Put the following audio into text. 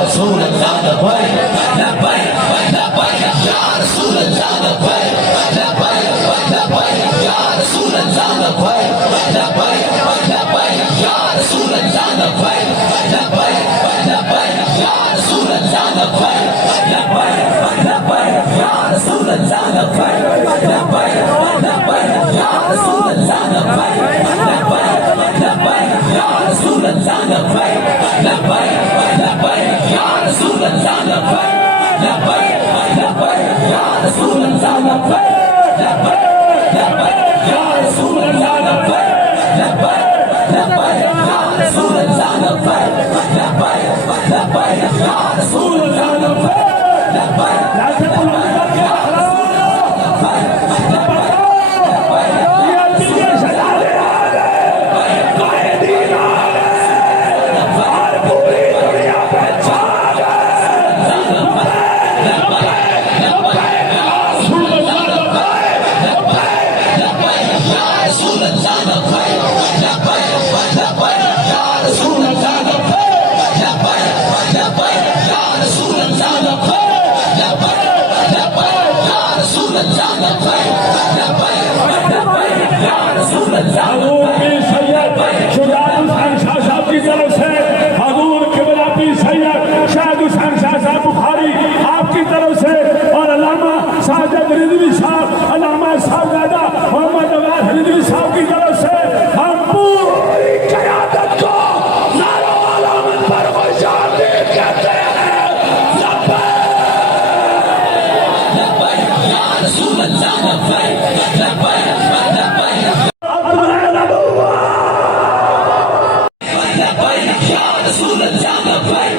रसूल अल्लाह लब्बैक लब्बैक लब्बैक या रसूल अल्लाह लब्बैक लब्बैक लब्बैक या रसूल अल्लाह लब्बैक लब्बैक लब्बैक या रसूल अल्लाह लब्बैक लब्बैक लब्बैक या रसूल अल्लाह लब्बैक लब्बैक लब्बैक या रसूल अल्लाह लब्बैक लब्बैक लब्बैक या रसूल अल्लाह लब्बैक लब्बैक लब्बैक या रसूल अल्लाह लब्बैक लब्बैक लब्बैक या रसूल अल्लाह लब्बैक लब्बैक लब्बैक या रसूल अल्लाह लब्बैक लब्बैक लब्बैक या रसूल अल्लाह लब्बैक लब्बैक लब्बैक या रसूल अल्लाह लब्बैक लब्बैक लब्बैक या रसूल अल्लाह लब्बैक लब्बैक Rasul Allah